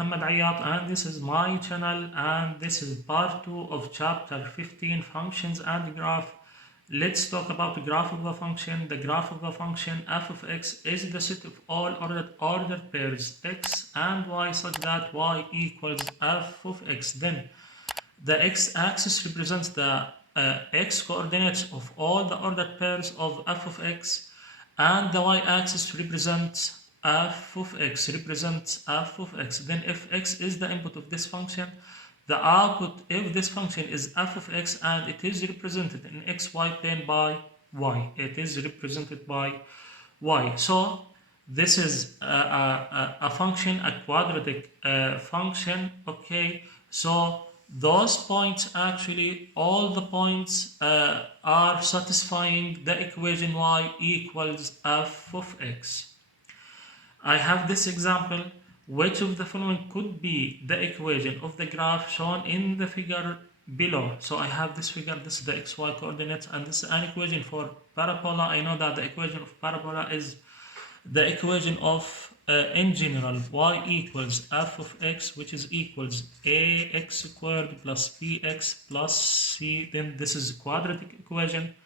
Muhammad Ayat, and this is my channel, and this is part 2 of chapter 15, functions and graph. Let's talk about the graph of a function. The graph of a function f of x is the set of all ordered pairs x and y such that y equals f of x. Then the x-axis represents the x coordinates of all the ordered pairs of f of x, and the y-axis represents f of x. Then if x is the input of this function, the output if this function is f of x and it is represented in xy plane by y. It is represented by y. So this is a function, a quadratic function. Okay, so those points, actually all the points are satisfying the equation y equals f of x. I have this example. Which of the following could be the equation of the graph shown in the figure below? So I have this figure, this is the xy coordinates, and this is an equation for parabola. I know that the equation of parabola is the equation of in general y equals f of x, which is equals ax squared plus bx plus c. Then this is a quadratic equation.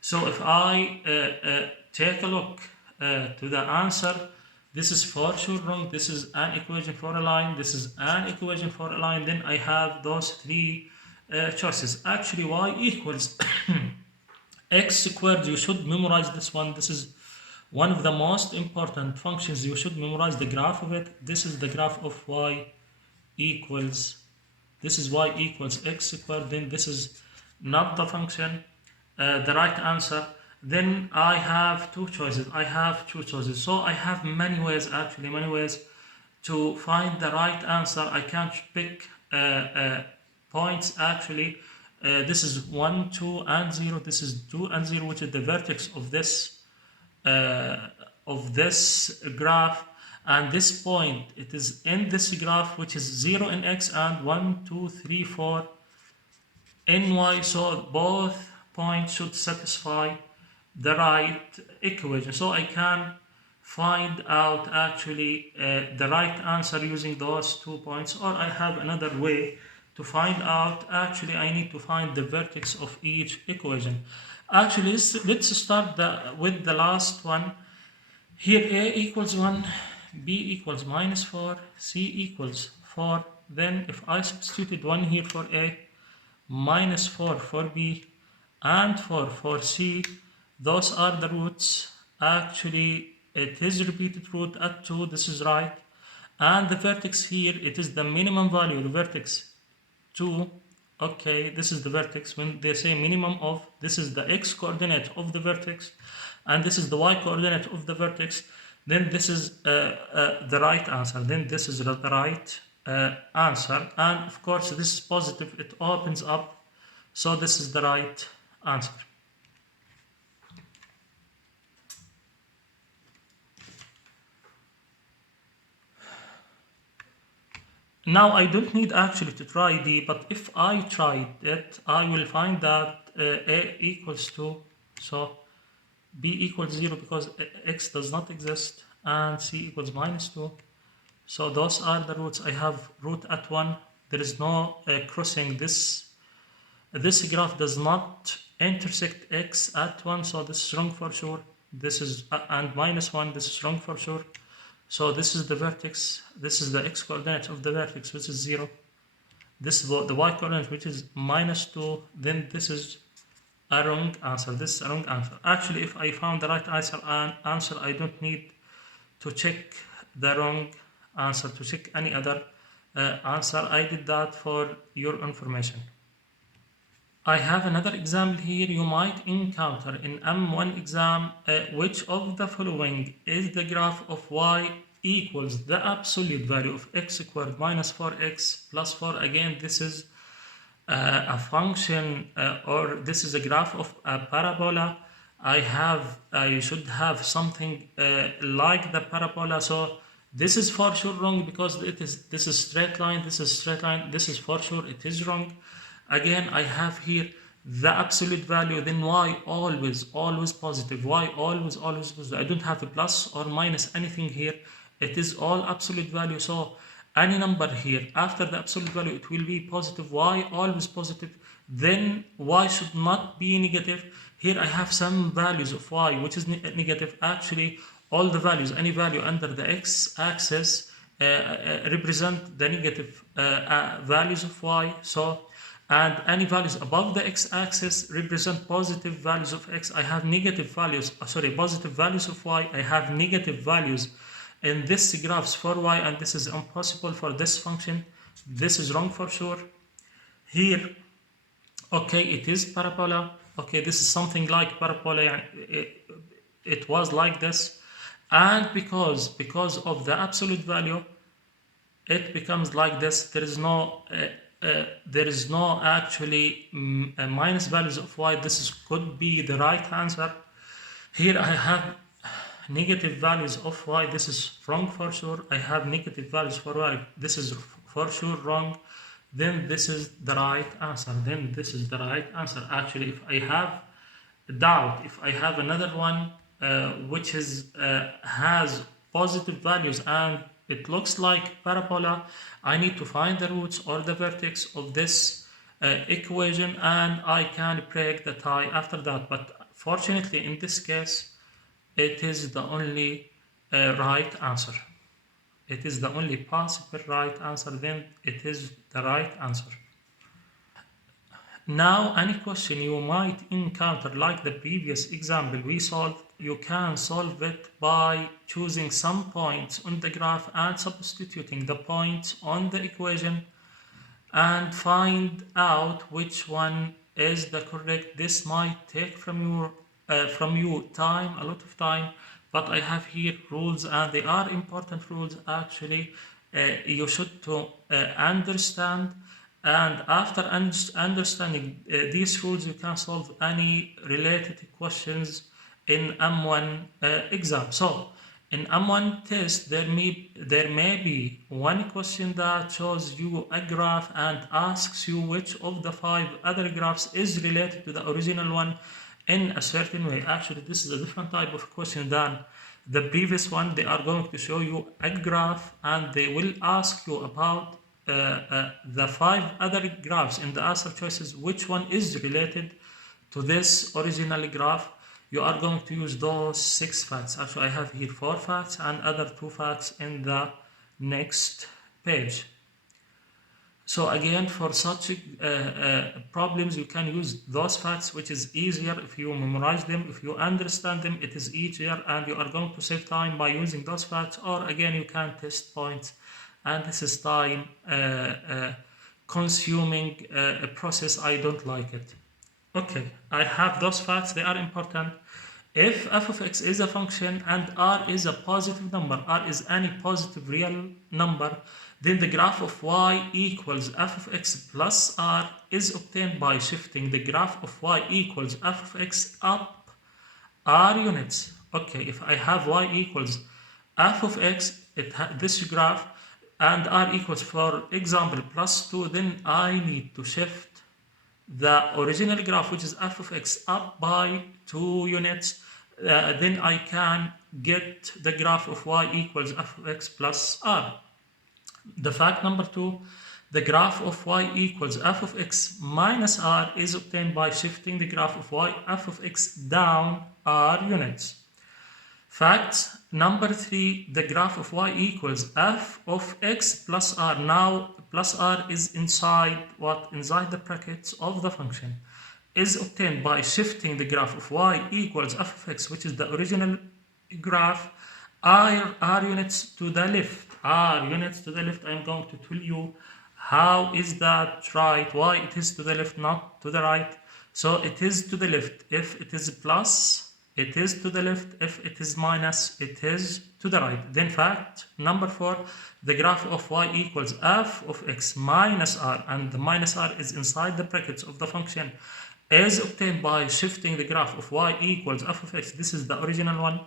So if I take a look to the answer, this is for sure wrong. This is an equation for a line. This is an equation for a line. Then I have those three choices. Actually, y equals x squared. You should memorize this one. This is one of the most important functions. You should memorize the graph of it. This is the graph of y equals. This is y equals x squared. Then this is not the function, the right answer. Then I have two choices. So I have many ways, actually many ways to find the right answer. I can't pick points, actually. This is 1, 2, and 0. This is 2 and 0, which is the vertex of this graph, and this point, it is in this graph, which is 0 in x and 1, 2, 3, 4 in y. So both points should satisfy the right equation. So I can find out actually the right answer using those 2 points, or I have another way to find out. Actually, I need to find the vertex of each equation. Actually, let's start with the last one. Here a equals 1, b equals minus 4, c equals 4. Then if I substituted 1 here for a, minus 4 for b, and 4 for c, those are the roots. Actually, it is repeated root at 2. This is right. And the vertex here, it is the minimum value, the vertex 2. Okay, this is the vertex. When they say minimum of, this is the x coordinate of the vertex, and this is the y coordinate of the vertex. Then this is the right answer. Then this is the right answer. And of course, this is positive. It opens up. So this is the right answer. Now I don't need actually to try D, but if I tried it, I will find that A equals 2, so B equals 0 because X does not exist, and C equals minus 2. So those are the roots. I have root at 1. There is no crossing. This graph does not intersect X at 1, so this is wrong for sure. This is and minus 1, this is wrong for sure. So this is the vertex, this is the x coordinate of the vertex, which is 0. This is the y coordinate, which is minus 2. Then this is a wrong answer. This is a wrong answer. Actually, if I found the right answer, I don't need to check the wrong answer, to check any other answer. I did that for your information. I have another example here. You might encounter in M1 exam, which of the following is the graph of y equals the absolute value of x squared minus 4x plus 4. Again, this is a function, or this is a graph of a parabola. I should have something like the parabola. So this is for sure wrong because this is straight line, this is straight line. This is for sure, it is wrong. Again, I have here the absolute value, then y always positive, y always positive. I don't have a plus or minus anything here. It is all absolute value. So any number here after the absolute value, it will be positive, y always positive, then y should not be negative. Here I have some values of y which is negative. Actually, all the values, any value under the x-axis represent the negative values of y. So, and any values above the x-axis represent positive values of x. I have negative values, positive values of y. I have negative values in this graphs for y, and this is impossible for this function. This is wrong for sure. Here, okay, it is parabola. Okay, this is something like parabola. It was like this, and because of the absolute value, it becomes like this. There is no actually minus values of y. Could be the right answer. Here I have negative values of y. This is wrong for sure. I have negative values for y. This is for sure wrong. Then this is the right answer. Then this is the right answer. Actually, if I have doubt, if I have another one which is has positive values and it looks like parabola, I need to find the roots or the vertex of this equation, and I can break the tie after that. But fortunately, in this case, it is the only right answer. It is the only possible right answer. Then it is the right answer. Now, any question you might encounter, like the previous example we solved, you can solve it by choosing some points on the graph and substituting the points on the equation and find out which one is the correct. This might take from you time, a lot of time, but I have here rules, and they are important rules. Actually, you should to understand. And after understanding these rules, you can solve any related questions in M1 exam. So in M1 test, there may be one question that shows you a graph and asks you which of the 5 other graphs is related to the original one in a certain way. Actually, this is a different type of question than the previous one. They are going to show you a graph and they will ask you about the 5 other graphs in the answer choices, which one is related to this original graph. You are going to use those 6 facts. Actually, I have here 4 facts and other 2 facts in the next page. So again, for such problems, you can use those facts, which is easier if you memorize them. If you understand them, it is easier, and you are going to save time by using those facts. Or again, you can test points, and this is time consuming process. I don't like it. Okay, I have those facts. They are important. If f of x is a function and r is a positive number, r is any positive real number, then the graph of y equals f of x plus r is obtained by shifting the graph of y equals f of x up r units. Okay, if I have y equals f of x, this graph, and r equals, for example, plus 2, then I need to shift the original graph, which is f of x, up by 2 units. Then I can get the graph of y equals f of x plus r. The fact number 2, the graph of y equals f of x minus r is obtained by shifting the graph of y f of x down r units. Fact number 3, the graph of y equals f of x plus r. Now plus r is inside what? Inside the brackets of the function. Is obtained by shifting the graph of y equals f of x, which is the original graph, r units to the left. R units to the left. I'm going to tell you how is that right, why it is to the left, not to the right. So it is to the left. If it is plus, it is to the left. If it is minus, it is to the right. Then fact number 4, the graph of y equals f of x minus r, and the minus r is inside the brackets of the function, is obtained by shifting the graph of y equals f of x. This is the original one.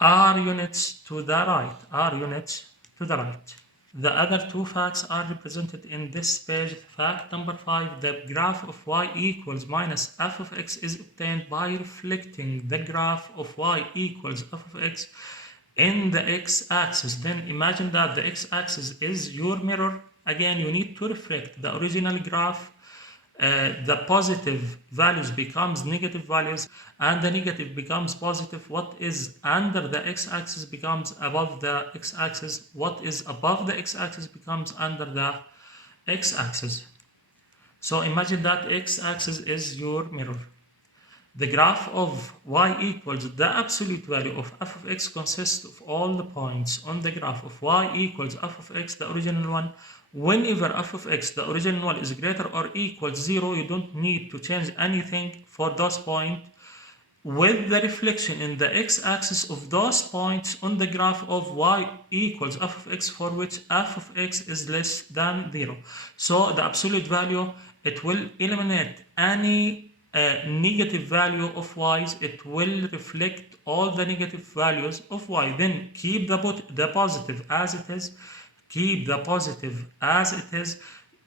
R units to the right. R units to the right. The other 2 facts are represented in this page. Fact number 5, the graph of y equals minus f of x is obtained by reflecting the graph of y equals f of x in the x-axis. Then imagine that the x-axis is your mirror. Again, you need to reflect the original graph. The positive values becomes negative values, and the negative becomes positive. What is under the x-axis becomes above the x-axis. What is above the x-axis becomes under the x-axis. So imagine that x-axis is your mirror. The graph of y equals the absolute value of f of x consists of all the points on the graph of y equals f of x, the original one. Whenever f of x, the original one, is greater or equals 0, you don't need to change anything for those points, with the reflection in the x-axis of those points on the graph of y equals f of x, for which f of x is less than 0. So the absolute value, it will eliminate any negative value of y's. It will reflect all the negative values of y. Then keep the positive as it is. Keep the positive as it is.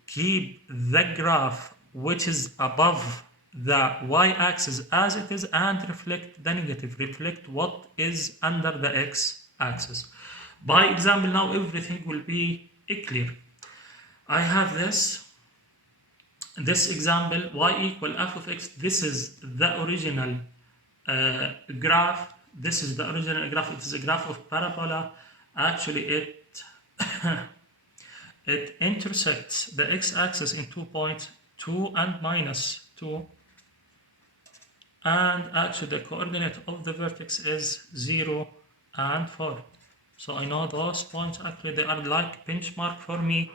Keep the graph which is above the y-axis as it is, and reflect the negative. Reflect what is under the x-axis. By example, now everything will be clear. I have this example, y equal f of x. This is the original graph. This is the original graph. It is a graph of parabola. Actually, it intersects the x-axis in 2 points, 2 and minus 2. And actually the coordinate of the vertex is 0 and 4. So I know those points, actually they are like benchmark for me.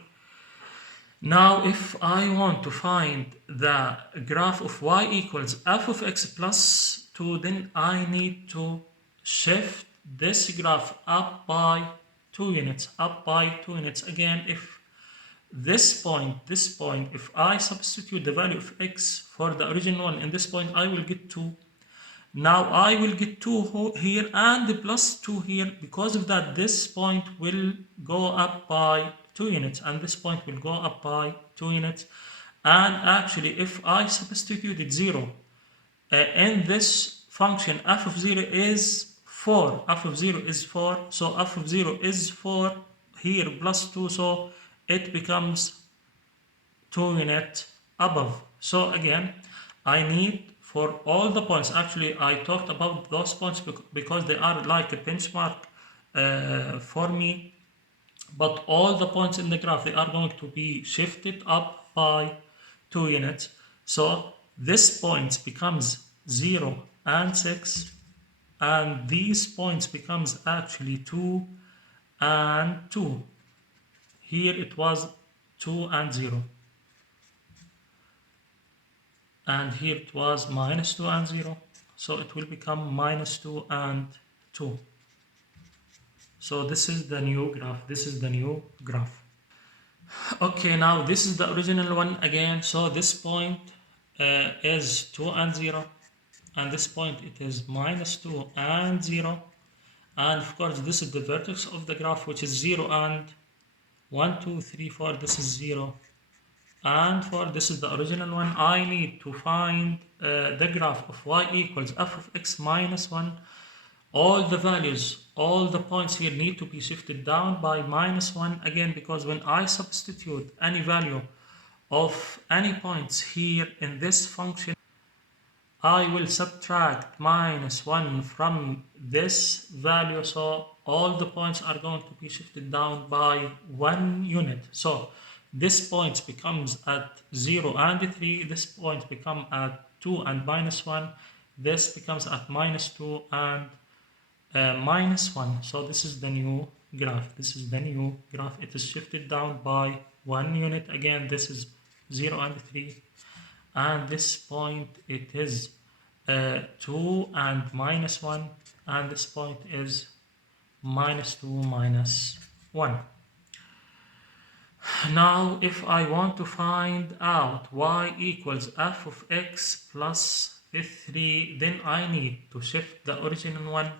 Now if I want to find the graph of y equals f of x plus 2, then I need to shift this graph up by 2 units. Again, if this point, if I substitute the value of x for the original one in this point, I will get 2. Now I will get 2 here and plus 2 here. Because of that, this point will go up by 2 units, and this point will go up by 2 units. And actually, if I substituted 0 in this function, f of 0 is 4. F of 0 is 4. So f of 0 is 4 here plus 2. So it becomes 2 units above. So again, I need for all the points, actually I talked about those points because they are like a benchmark for me, but all the points in the graph, they are going to be shifted up by 2 units. So this point becomes 0 and 6, and these points becomes actually 2 and 2. Here it was 2 and 0. And here it was minus 2 and 0. So it will become minus 2 and 2. So this is the new graph. Okay, now this is the original one again. So this point is 2 and 0. And this point, it is minus 2 and 0. And of course, this is the vertex of the graph, which is 0 and 1, 2, 3, 4. This is 0 and 4. This is the original one. I need to find the graph of y equals f of x minus 1. All the values, all the points here need to be shifted down by minus 1 again, because when I substitute any value of any points here in this function, I will subtract minus 1 from this value. So all the points are going to be shifted down by 1 unit. So this point becomes at 0 and 3. This point becomes at 2 and minus 1. This becomes at minus 2 and minus 1. So this is the new graph. It is shifted down by 1 unit. Again, this is 0 and 3. And this point, it is 2 and minus 1. And this point is minus 2 minus 1. Now, if I want to find out y equals f of x plus 3, then I need to shift the original one.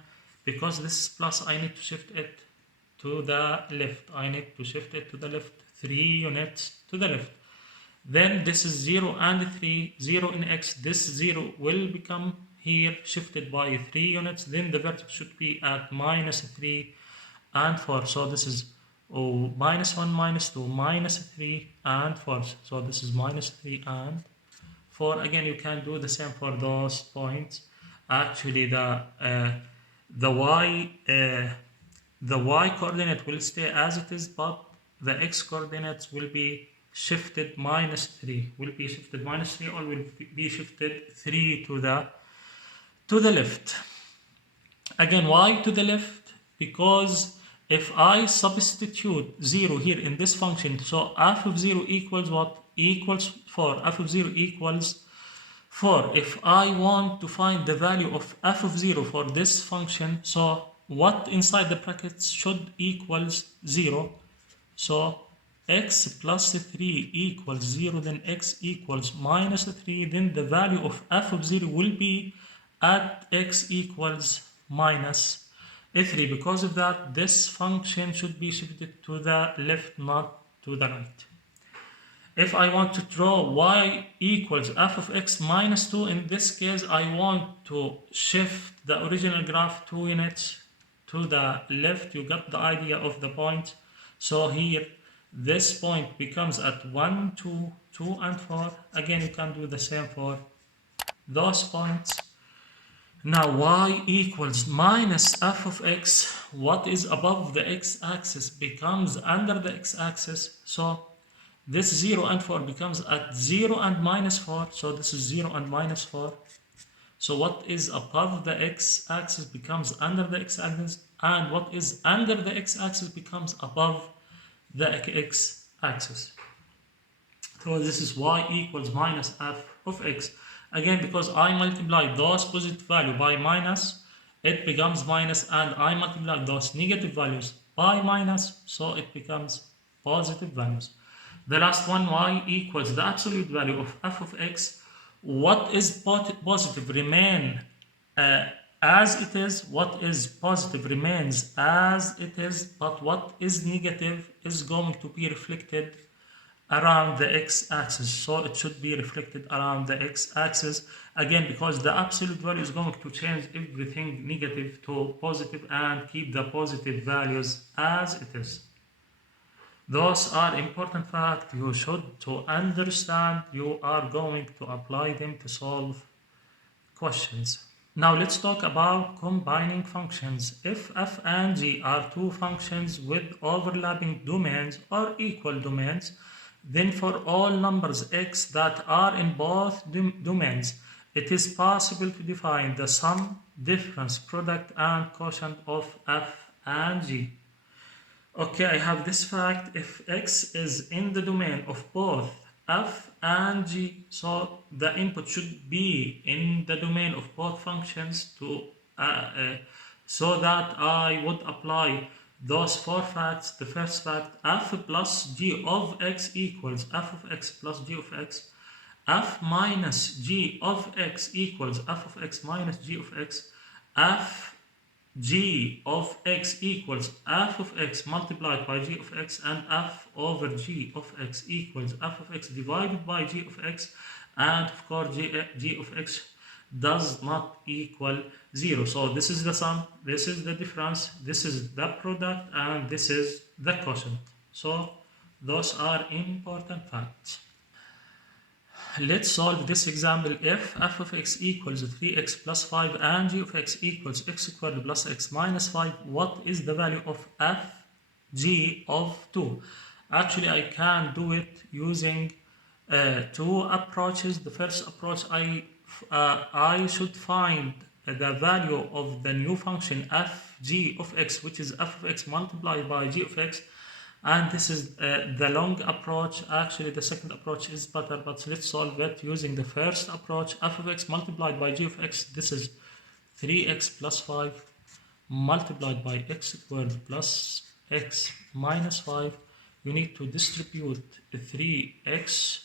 Because this is plus, I need to shift it to the left. 3 units to the left. Then this is 0 and 3, 0 in x. This 0 will become here shifted by 3 units, then the vertex should be at minus 3 and 4. So this is minus 1, minus 2, minus 3 and 4. So this is minus 3 and 4. Again, you can do the same for those points. Actually, the y coordinate will stay as it is, but the x coordinates will be shifted minus 3. Will be shifted minus 3 or will be shifted 3 to the left. Again, why to the left? Because if I substitute 0 here in this function, so f of 0 equals what? Equals 4. F of 0 equals 4. If I want to find the value of f of 0 for this function, so what inside the brackets should equals 0? So x plus 3 equals 0, then x equals minus 3, then the value of f of 0 will be at x equals minus 3. Because of that, this function should be shifted to the left, not to the right. If I want to draw y equals f of x minus 2, in this case, I want to shift the original graph 2 units to the left. You got the idea of the point. So here, this point becomes at 1, 2, 2, and 4. Again, you can do the same for those points. Now, y equals minus f of x. What is above the x-axis becomes under the x-axis. So this 0 and 4 becomes at 0 and minus 4. So this is 0 and minus 4. So what is above the x-axis becomes under the x-axis, and what is under the x-axis becomes above the x-axis. So this is y equals minus f of x. Again, because I multiply those positive value by minus, it becomes minus, and I multiply those negative values by minus, so it becomes positive values. The last one, y equals the absolute value of f of x. What is positive remain as it is. What is positive remains as it is, but what is negative is going to be reflected around the x-axis. So it should be reflected around the x-axis. Again, because the absolute value is going to change everything negative to positive and keep the positive values as it is. Those are important facts you should to understand. You are going to apply them to solve questions. Now let's talk about combining functions. If f and g are two functions with overlapping domains or equal domains, then for all numbers x that are in both domains, it is possible to define the sum, difference, product, and quotient of f and g. Okay, I have this fact. If x is in the domain of both f and g, so the input should be in the domain of both functions so that I would apply those four facts. The first fact, f plus g of x equals f of x plus g of x. F minus g of x equals f of x minus g of x. F g of x equals f of x multiplied by g of x, and f over g of x equals f of x divided by g of x, and of course g of x does not equal 0. So this is the sum, this is the difference, this is the product, and this is the quotient. So those are important facts. Let's solve this example. If f of x equals 3x plus 5 and g of x equals x squared plus x minus 5, what is the value of f g of 2? Actually, I can do it using two approaches. The first approach, I should find the value of the new function f g of x, which is f of x multiplied by g of x. And this is the long approach. Actually, the second approach is better, but let's solve it using the first approach. F of x multiplied by g of x, this is 3x plus 5 multiplied by x squared plus x minus 5. You need to distribute 3x,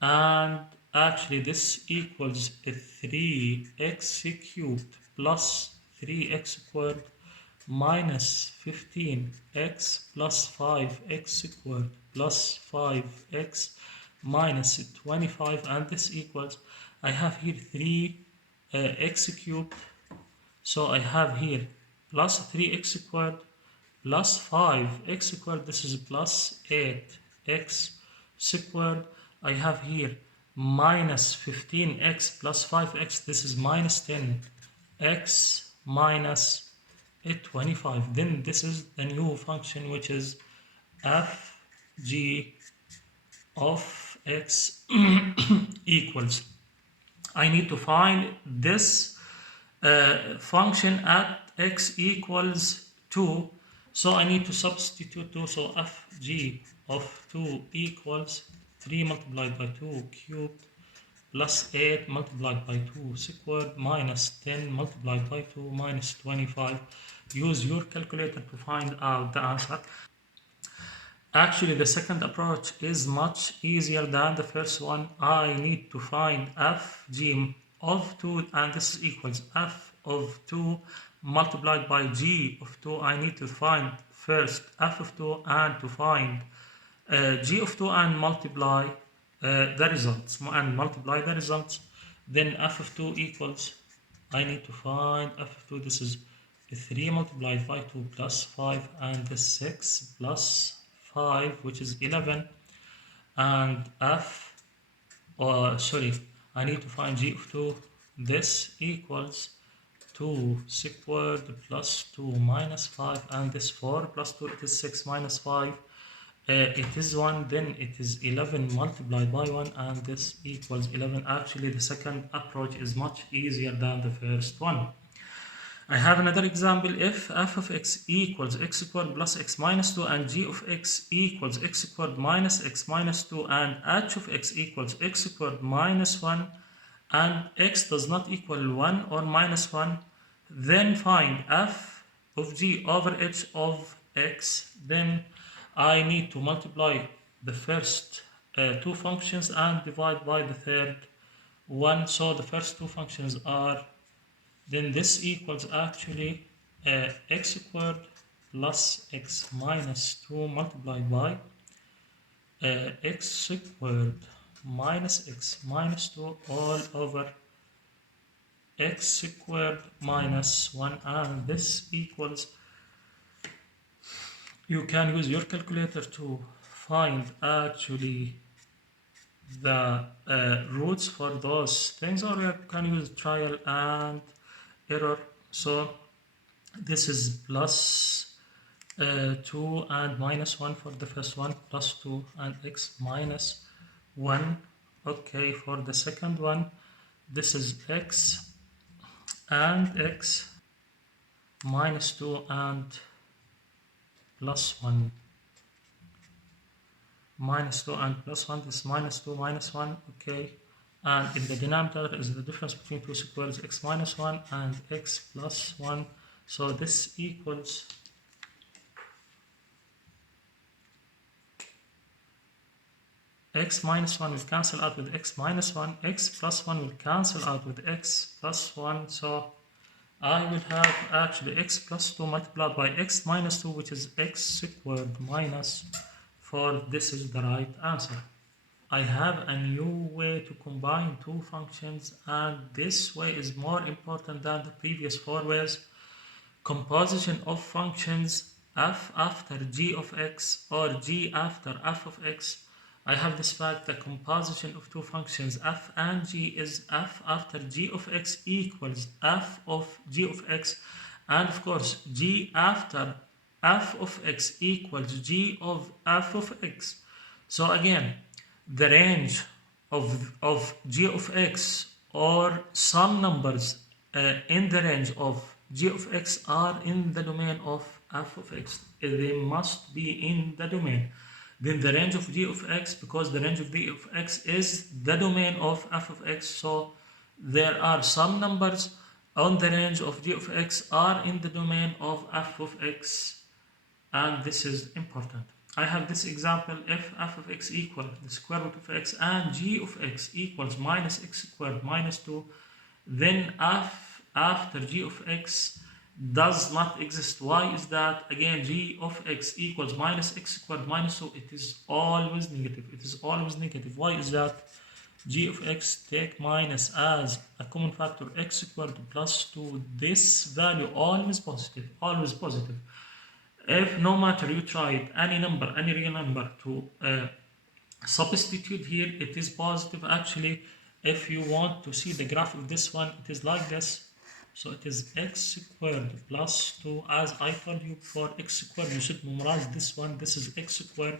and actually this equals 3x cubed plus 3x squared minus 15x plus 5x squared plus 5x minus 25, and this equals, I have here 3 x cubed. So I have here plus 3x squared plus 5x squared. This is plus 8x squared. I have here minus 15x plus 5x. This is minus 10x minus 25. Then this is the new function, which is fg of x equals. I need to find this function at x equals 2. So I need to substitute 2. So fg of 2 equals 3 multiplied by 2 cubed plus 8 multiplied by 2 squared minus 10 multiplied by 2 minus 25. Use your calculator to find out the answer. Actually, the second approach is much easier than the first one. I need to find fg of 2, and this is equals f of 2 multiplied by g of 2. I need to find first f of 2 and to find g of 2 and multiply the results. Then f of 2 equals, I need to find f of 2. This is 3 multiplied by 2 plus 5, and the 6 plus 5, which is 11, and I need to find g of 2. This equals 2 squared plus 2 minus 5, and this 4 plus 2, it is 6 minus 5, it is 1, then it is 11 multiplied by 1, and this equals 11. Actually, the second approach is much easier than the first one. I have another example. If f of x equals x squared plus x minus 2 and g of x equals x squared minus x minus 2 and h of x equals x squared minus 1 and x does not equal 1 or minus 1, then find f of g over h of x. Then I need to multiply the first two functions and divide by the third one. So the first two functions are, then this equals actually x squared plus x minus 2 multiplied by x squared minus x minus 2 all over x squared minus 1, and this equals, you can use your calculator to find actually the roots for those things, or you can use trial and error. So this is plus 2 and minus 1 for the first one, plus 2 and x minus 1. Okay, for the second one, this is x and x minus 2 and plus 1. Minus 2 and plus 1, this is minus 2 minus 1. Okay, and in the denominator is the difference between two squares, x minus 1 and x plus 1. So this equals x minus 1 will cancel out with x minus 1, x plus 1 will cancel out with x plus 1. So I will have actually x plus 2 multiplied by x minus 2, which is x squared minus 4. This is the right answer. I have a new way to combine two functions, and this way is more important than the previous four ways. Composition of functions, f after g of x or g after f of x. I have this fact: the composition of two functions f and g is f after g of x equals f of g of x, and of course g after f of x equals g of f of x. So again, the range of g of x or some numbers in the range of g of x are in the domain of f of x. They must be in the domain. Then the range of g of x, because the range of g of x is the domain of f of x, so there are some numbers on the range of g of x are in the domain of f of x, and this is important. I have this example: if f of x equals the square root of x and g of x equals minus x squared minus 2, then f after g of x does not exist. Why is that? Again, g of x equals minus x squared minus 2. It is always negative. It is always negative. Why is that? g of x, take minus as a common factor x squared plus 2, this value always positive, always positive. If no matter you tried any number, any real number to substitute here, it is positive. Actually, if you want to see the graph of this one, it is like this. So it is x squared plus 2. As I told you before, x squared, you should memorize this one. This is x squared.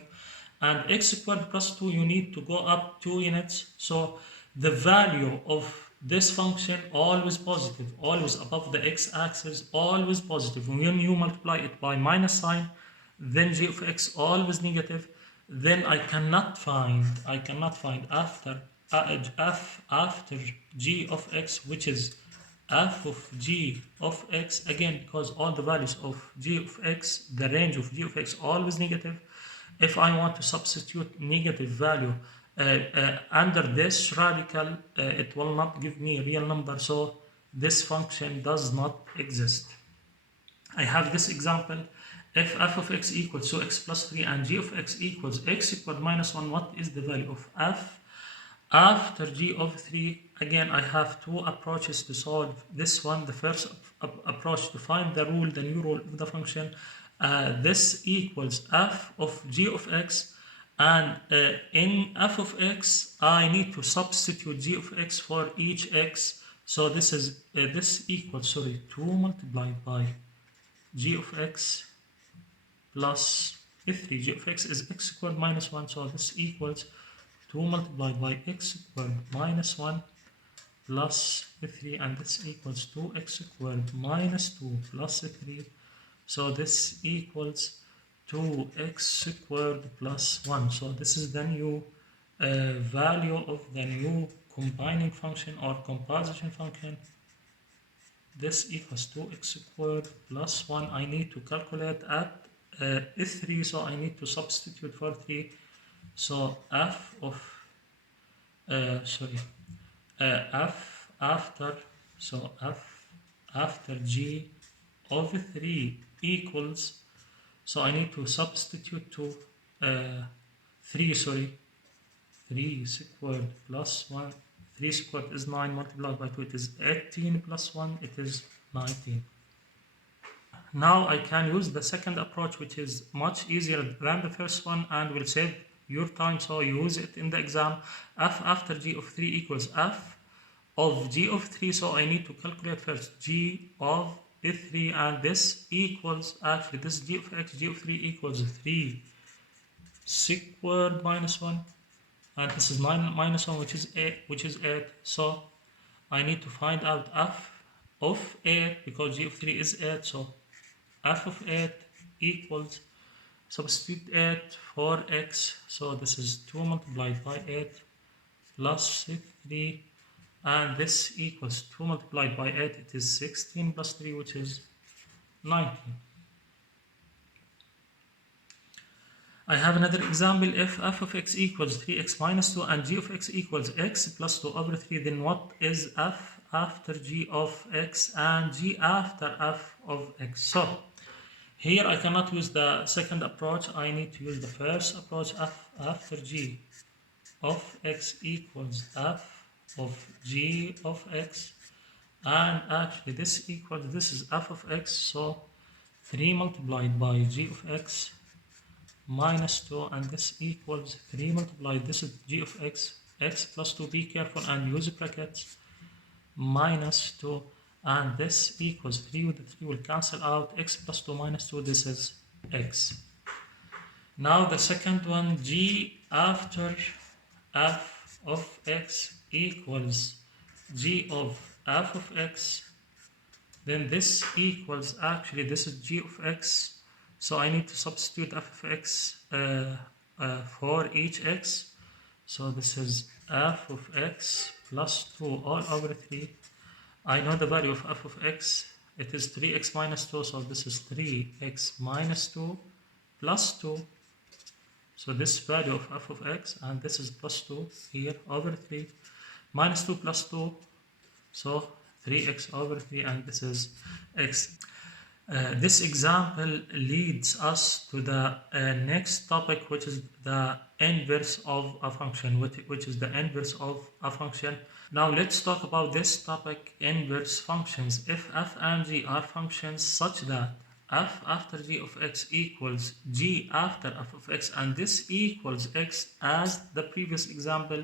And x squared plus 2, you need to go up 2 units. So the value of this function always positive, always above the x-axis, always positive. When you multiply it by minus sign, then g of x always negative. Then I cannot find after after g of x, which is f of g of x, again because all the values of g of x, the range of g of x always negative. If I want to substitute negative value under this radical, it will not give me a real number, so this function does not exist. I have this example. If f of x equals to x plus 3 and g of x equals x equal minus 1, what is the value of f after g of 3? Again, I have two approaches to solve this one. The first approach to find the rule, the new rule of the function. This equals f of g of x, and in f of x, I need to substitute g of x for each x. So this is this equals 2 multiplied by g of x plus 3. G of x is x squared minus 1, so this equals 2 multiplied by x squared minus 1 plus 3, and this equals 2x squared minus 2 plus 3. So this equals 2x squared plus 1. So this is the new value of the new combining function or composition function. This equals 2x squared plus 1. I need to calculate at 3, so I need to substitute for 3. So f of f after g of 3 equals, so I need to substitute to 3 squared plus 1. 3 squared is 9 multiplied by 2, it is 18 plus 1, it is 19. Now I can use the second approach, which is much easier than the first one and will save your time, so use it in the exam. F after g of 3 equals f of g of 3, so I need to calculate first g of 3, and this equals, actually this g of x, g of 3 equals 3 squared minus 1, and this is 9 minus 1, which is 8, so I need to find out f of 8 because g of 3 is 8, so f of 8 equals, substitute 8 for x, so this is 2 multiplied by 8 plus 3, and this equals 2 multiplied by 8, it is 16 plus 3, which is 19. I have another example. If f of x equals 3x minus 2 and g of x equals x plus 2 over 3, then what is f after g of x and g after f of x? So here I cannot use the second approach, I need to use the first approach. F after g of x equals f of g of x, and actually this equals, this is f of x, so 3 multiplied by g of x minus 2, and this equals 3 multiplied, this is g of x, x plus 2, be careful and use brackets, minus 2, and this equals 3 with the 3 will cancel out, x plus 2 minus 2, this is x. Now the second one, g after f of x equals g of f of x, then this equals, actually this is g of x, so I need to substitute f of x for each x, so this is f of x plus 2 all over 3. I know the value of f of x, it is 3x minus 2, so this is 3x minus 2 plus 2. So this value of f of x, and this is plus 2 here over 3, minus 2 plus 2, so 3x over 3, and this is x. This example leads us to the next topic, which is the inverse of a function, which is the inverse of a function. Now let's talk about this topic, inverse functions. If f and g are functions such that f after g of x equals g after f of x, and this equals x as the previous example,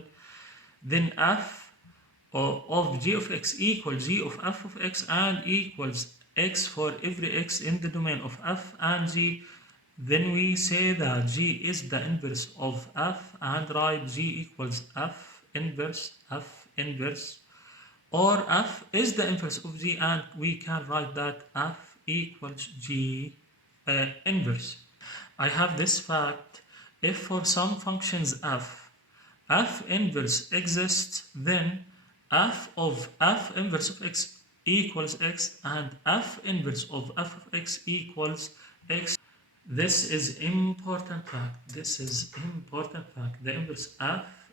then f of g of x equals g of f of x and equals x for every x in the domain of f and g, then we say that g is the inverse of f and write g equals f inverse, or f is the inverse of g and we can write that f equals g inverse. I have this fact: if for some functions f inverse exists, then f of f inverse of x equals x and f inverse of f of x equals x. This is important fact. This is important fact. The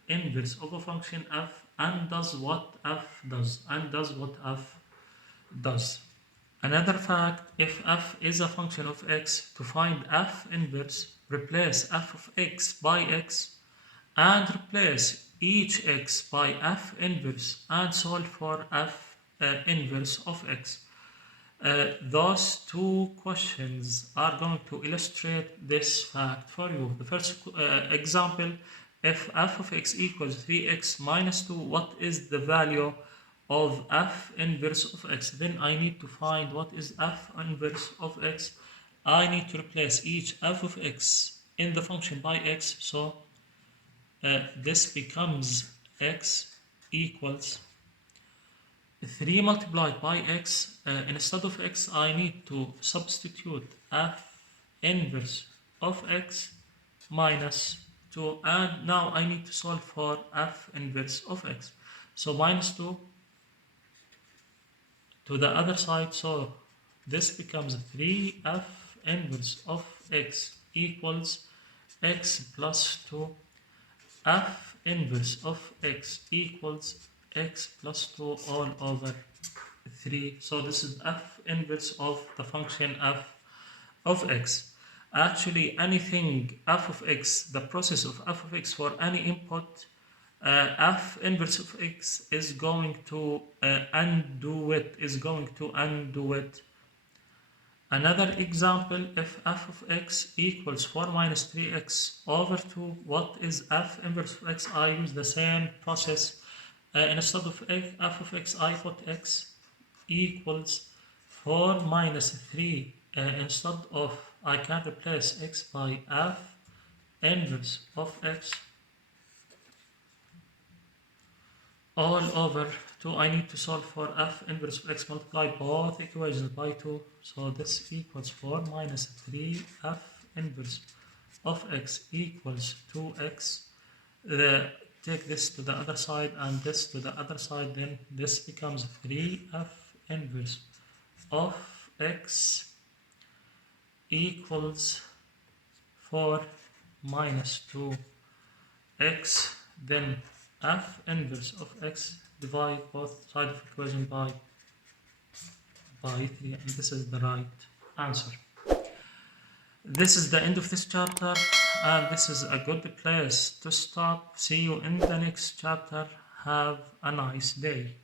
inverse of a function f and does what f does and does what f does. Another fact: if f is a function of x, to find f inverse, replace f of x by x and replace each x by f inverse and solve for f inverse of x. Those two questions are going to illustrate this fact for you. The first example: if f of x equals 3x minus 2, what is the value of f inverse of x? Then I need to find what is f inverse of x. I need to replace each f of x in the function by x, so this becomes x equals 3 multiplied by x. Instead of x, I need to substitute f inverse of x minus 2, and now I need to solve for f inverse of x. So minus 2 to the other side, so this becomes 3f inverse of x equals x plus 2. F inverse of x equals x plus 2 all over 3. So this is f inverse of the function f of x. Actually, anything f of x, the process of f of x for any input, f inverse of x is going to undo it. Another example: if f of x equals 4 minus 3x over 2, what is f inverse of x? I use the same process. Instead of f of x, I put x equals 4 minus 3. Instead of, I can replace x by f inverse of x all over 2. I need to solve for f inverse of x, multiply both equations by 2. So this equals 4 minus 3 f inverse of x equals 2x. Take this to the other side and this to the other side, then this becomes 3f inverse of x equals 4 minus 2x. Then f inverse of x, divide both sides of equation by 3, and this is the right answer. This is the end of this chapter, and this is a good place to stop. See you in the next chapter. Have a nice day.